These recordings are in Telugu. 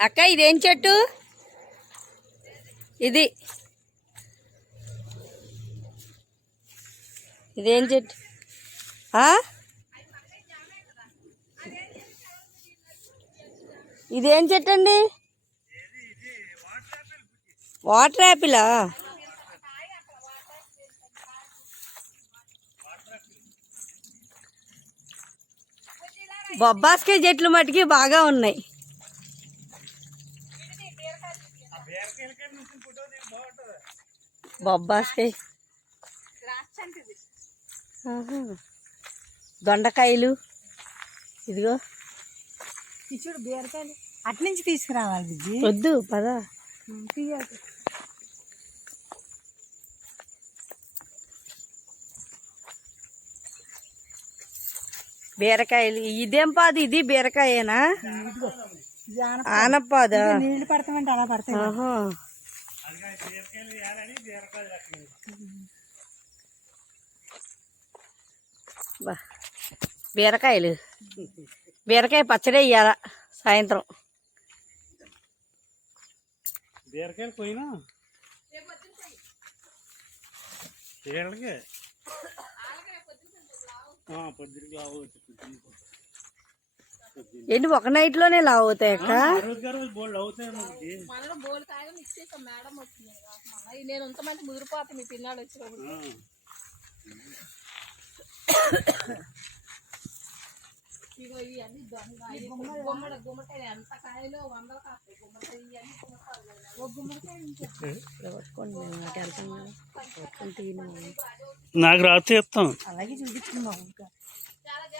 అక్క ఇదేం చెట్టు? ఇది. ఇదేం చెట్టు? ఇదేం చెట్టు అండి వాటర్ యాపిలా బొబ్బాస్కాయ చెట్లు మటుకి బాగా ఉన్నాయి. బొబ్బాస్కాయ ఆహా. దొండకాయలు. ఇదిగో. చూడు బీరకాయలు. అట్నుంచి తీసుకురావాలి వద్దు పద. తీయాలి. బీరకాయలు. ఇదేం పాదు ఇది? బీరకాయేనా? ఆనపాదా? నీళ్ళు పడతామంటే అలా పడతాయి. బీరకాయలు. బీరకాయ పచ్చడి ఇయ్యాల సాయంత్రం. బీరకాయలు పోయినా? లావు ఏంటి ఒక నైట్లోనే లావు అవుతాయి అక్క. నేను ముదిరిపోతాను మీ పిన్నాడు వచ్చినప్పుడు. ఇగో ఇవన్నీ దొంగ గుమ్మడి ఎంత కాయలో వందలు కాస్తాయి. ఇవన్నీ. నాకు రావు తీస్తాం అలాగే చూపించండి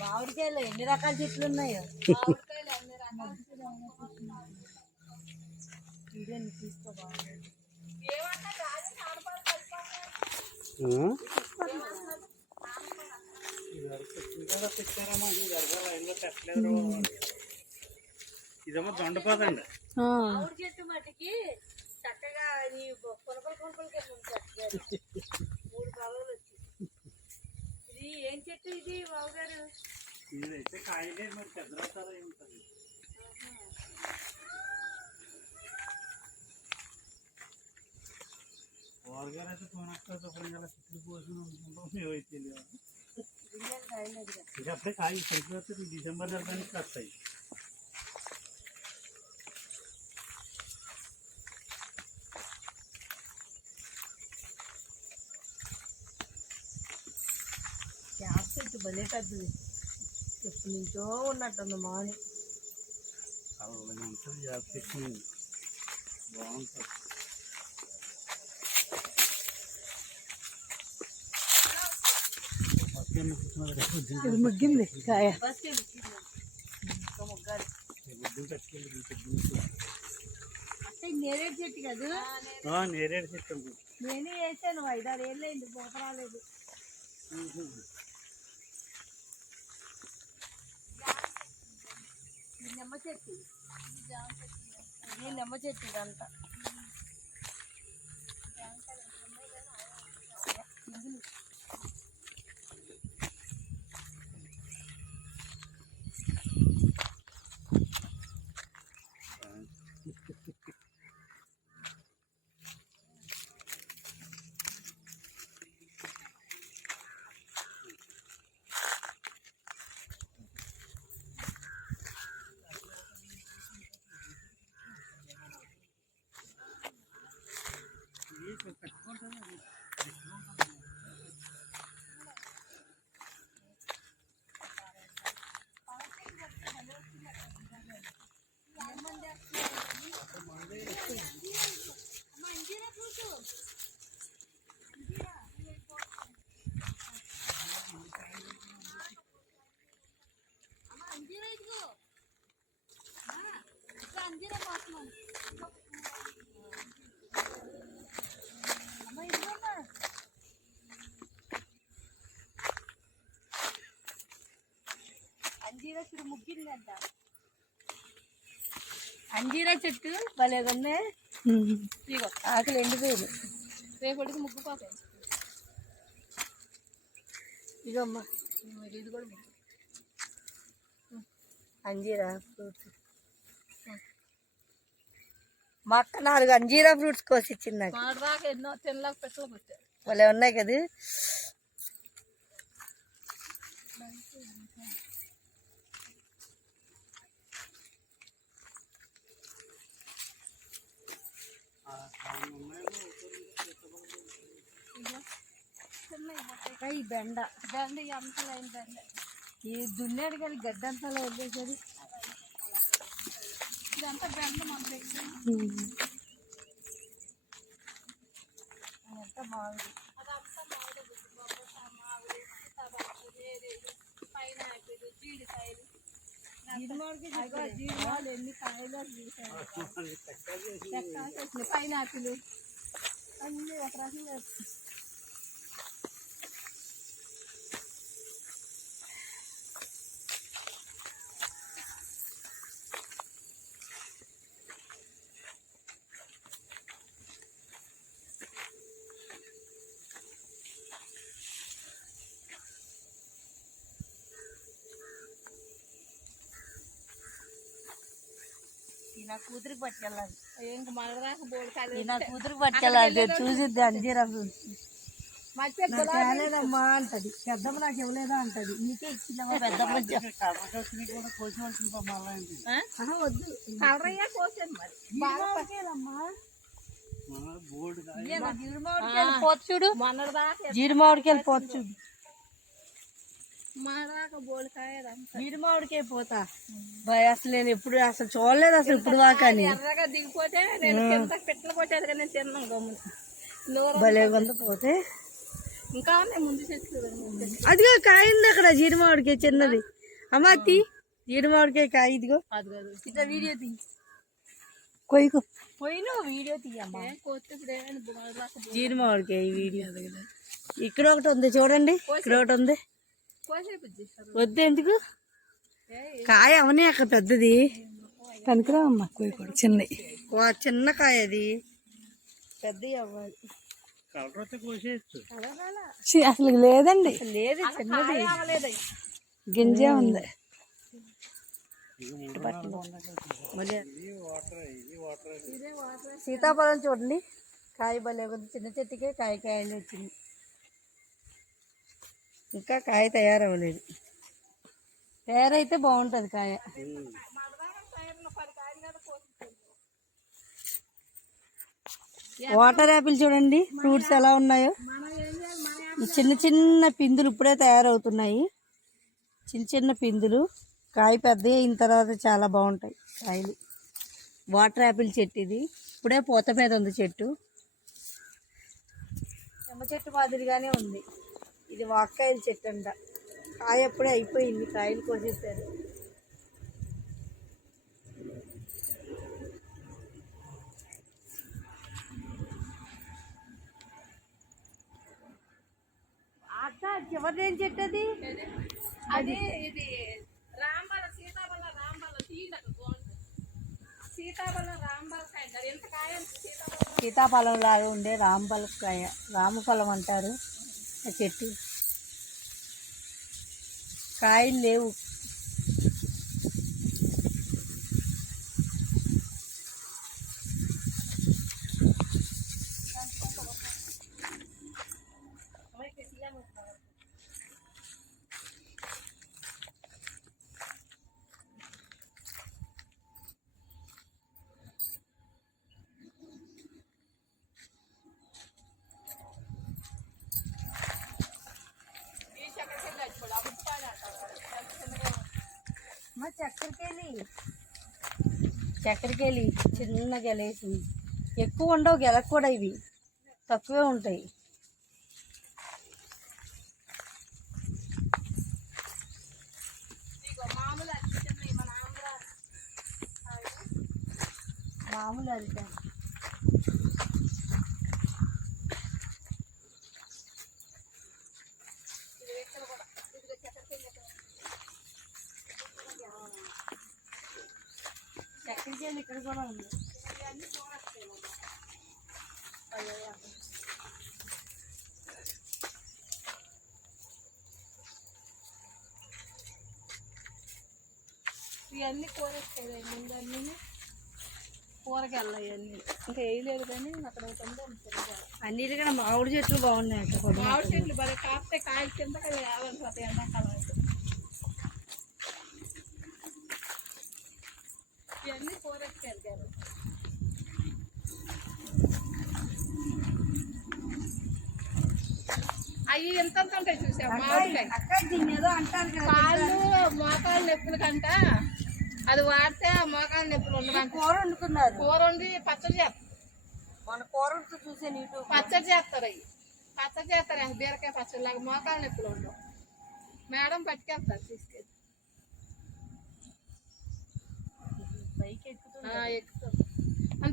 మామిడికాయలు ఎన్ని రకాల చెట్లు ఉన్నాయో? మామిడికాయలు ఇదేమో దొండపాదండి. మామిడి చెట్టు మటుకి చక్కగా ఈ కొనపల కొనపలకి ఉంటారు మూడు పొలాలు వచ్చి. ఇది ఏం చెట్టు ఇది బావగారు ఇదైతే కాయలే మరి పెద్ద రకాలు ఏముంటుంది కూరగాయలు అయితే కొనక్క శుభ్రంగా చిక్కులు పోసిన మేమైతే తెలియదు. ఇది అప్పుడే కాయ సరిపోతే డిసెంబర్ నెలడానికి వస్తాయి భలే పెద్దది. ఎప్పటి నుంచో ఉన్నట్టుంది మాని ఉంటుంది బాగుంటుంది. ఇది ముగ్గింది కాయ. నేరేడు చెట్టు కదా నేరేడు చెట్టు. నేనే వేసాను ఐదారు ఏళ్ళు అయింది బొక్క చెట్టు. ఇది జామ చెట్టు. ఇది నిమ్మ చెట్టు ఇదంతా. అంజీరా చెట్టు ముగ్గిందంట. అంజీరా చెట్టు భలేగుంది ఇగో ఆకలి ఎండిపోయింది రేపటికి ముగ్గుపోతాయి ఇదమ్మా ఇది కూడా అంజీరా ఫ్రూట్స్. మా అక్క నాలుగు అంజీరా ఫ్రూట్స్ కోసి ఇచ్చింది నాకు ఎన్నో తినలేక పెట్టలు పెట్టారు భలే ఉన్నాయి కదా. ఈ బెండ. బెండ ఎంత లైన్ బెండ. ఈ దున్నాడు కానీ గడ్డంతా వదిలేసరి ఇదంతా బెండ మన దగ్గర అంతా బాగుంది. గుడ్డు, ఎన్ని కాయలు పైనాపిల్. అన్ని ఒక రకంగా నా కూతురికి పట్టుకెళ్ళాలి. ఇంక నా కూతురికి పట్టుకెళ్ళాలి. చూసిద్ది అంజీరా అంటది. పెద్దమ్మ నాకు ఇవ్వలేదా అంటది. నీకే ఇచ్చిందమ్మా పెద్దమ్మ వద్దు? కలరయ్యా కోసాను మరి. పోతు చూడు. జీడిమామిడికాయలు పోతు చూడు. జీడిమామిడికాయ పోతా. భయ అసలు నేను ఎప్పుడు అసలు చూడలేదు అసలు ఇప్పుడు ఎర్రగా దిగిపోతే నేను కింద పెట్టలు కొట్టేది కానీ నేను తిన్నాను గమ్మున. నూరు భలే కొంత పోతే. ఇంకా ఉన్నాయి ముందు చెట్లు అదిగో కాయ ఉంది అక్కడ జీడిమామిడికాయ చిన్నది. అమ్మా తీ. జీడిమామిడికాయ కాయ ఇదిగో. ఇట్లా వీడియో తీ కొయ్యకు. పోయిన వీడియో తీయమ్మా. జీడిమామిడికాయ ఈ వీడియో. ఇక్కడ ఒకటి ఉంది చూడండి. ఇక్కడ ఒకటి ఉంది. వద్దు ఎందుకు కాయ అవనే అక్కడ పెద్దది. కనుకరామ్మా కోయకూడదు చిన్నది. చిన్న కాయ అది. పెద్దవి అవ్వాలి. అసలు లేదండి. లేదు చిన్నది. గింజ ఉంది. సీతాఫలం చూడండి. కాయ భలే ఉంది. చిన్న చెట్టుకే కాయ కాయలు వచ్చింది. ఇంకా కాయ తయారవ్వలేదు. తయారైతే బాగుంటుంది కాయ. వాటర్ యాపిల్ చూడండి ఫ్రూట్స్ ఎలా ఉన్నాయో. ఈ చిన్న చిన్న పిందులు ఇప్పుడే తయారవుతున్నాయి. చిన్న చిన్న పిందులు కాయ పెద్ద అయిన తర్వాత చాలా బాగుంటాయి కాయలు. వాటర్ యాపిల్ చెట్టు ఇది. ఇప్పుడే పూత మీద ఉంది చెట్టు. చెట్టు మాదిరిగానే ఉంది. ఇది వాక్కాయల చెట్టు అంట. కాయ అప్పుడే అయిపోయింది కాయలు కోసేసారు. అక్క చివరిదేం చెట్టు అది? అది ఇది రాంబల సీతాఫల రాంబల సీతాఫల రాంబల కాయ సీతాఫలం లాగా ఉండే రామఫలకాయ రామఫలం అంటారు. ఆ చెట్టు కాయలు లేవు ఈ చక్కడికి వెళ్ళి కూడా అమ్ముతాడు మా చక్కెరకేళి చక్కెరకేళి చిన్న గెలేసి ఎక్కువ ఉండవు గెలకు కూడా ఇవి. తక్కువే ఉంటాయి. మామూలు అరటి చెట్లు మన ఆంధ్ర మామూలు అరిటాను ఇది వ్యక్తులు కూడా ఇదిగో చక్కడికి వెళ్ళి ఎక్కడికి ఇక్కడ కూడా ఉంది ఇవన్నీ కూరకి ముందు అన్నీ అన్నీ ఇంకా వేయలేదు కానీ అక్కడ ఉంది అంతే. అన్నిటి కూడా మామిడి చెట్లు బాగున్నాయి మామిడి చెట్లు భలే కాస్తే కాయ కిందకి లేవనుకోతాయి ఎండాకాలం. అవి ఎంత ఉంటాయి చూసావు? కాళ్ళు మోకాళ్ళ నొప్పుల కంట అది వాడితే ఆ మోకాళ్ళ నొప్పులు ఉండడానికి కూర వండుకున్నారు. కూర వండి పచ్చడి చేస్తారు. మన కూర చూసాను యూట్యూబ్ పచ్చడి చేస్తారు అవి పచ్చడి చేస్తారు బీరకాయ పచ్చడి లాగా మోకాళ్ళ నొప్పులు ఉండవు. మేడం పట్టుకెళ్తారు తీసుకెళ్ళి. ఎక్కుతుంది.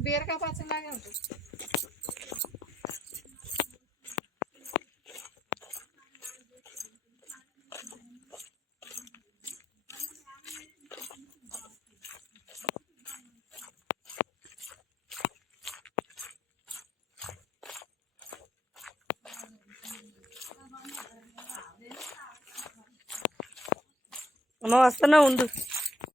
బీరకాయ పచ్చడి లాగే ఉంటుంది. అమ్మ వస్తున్నా ఉండు.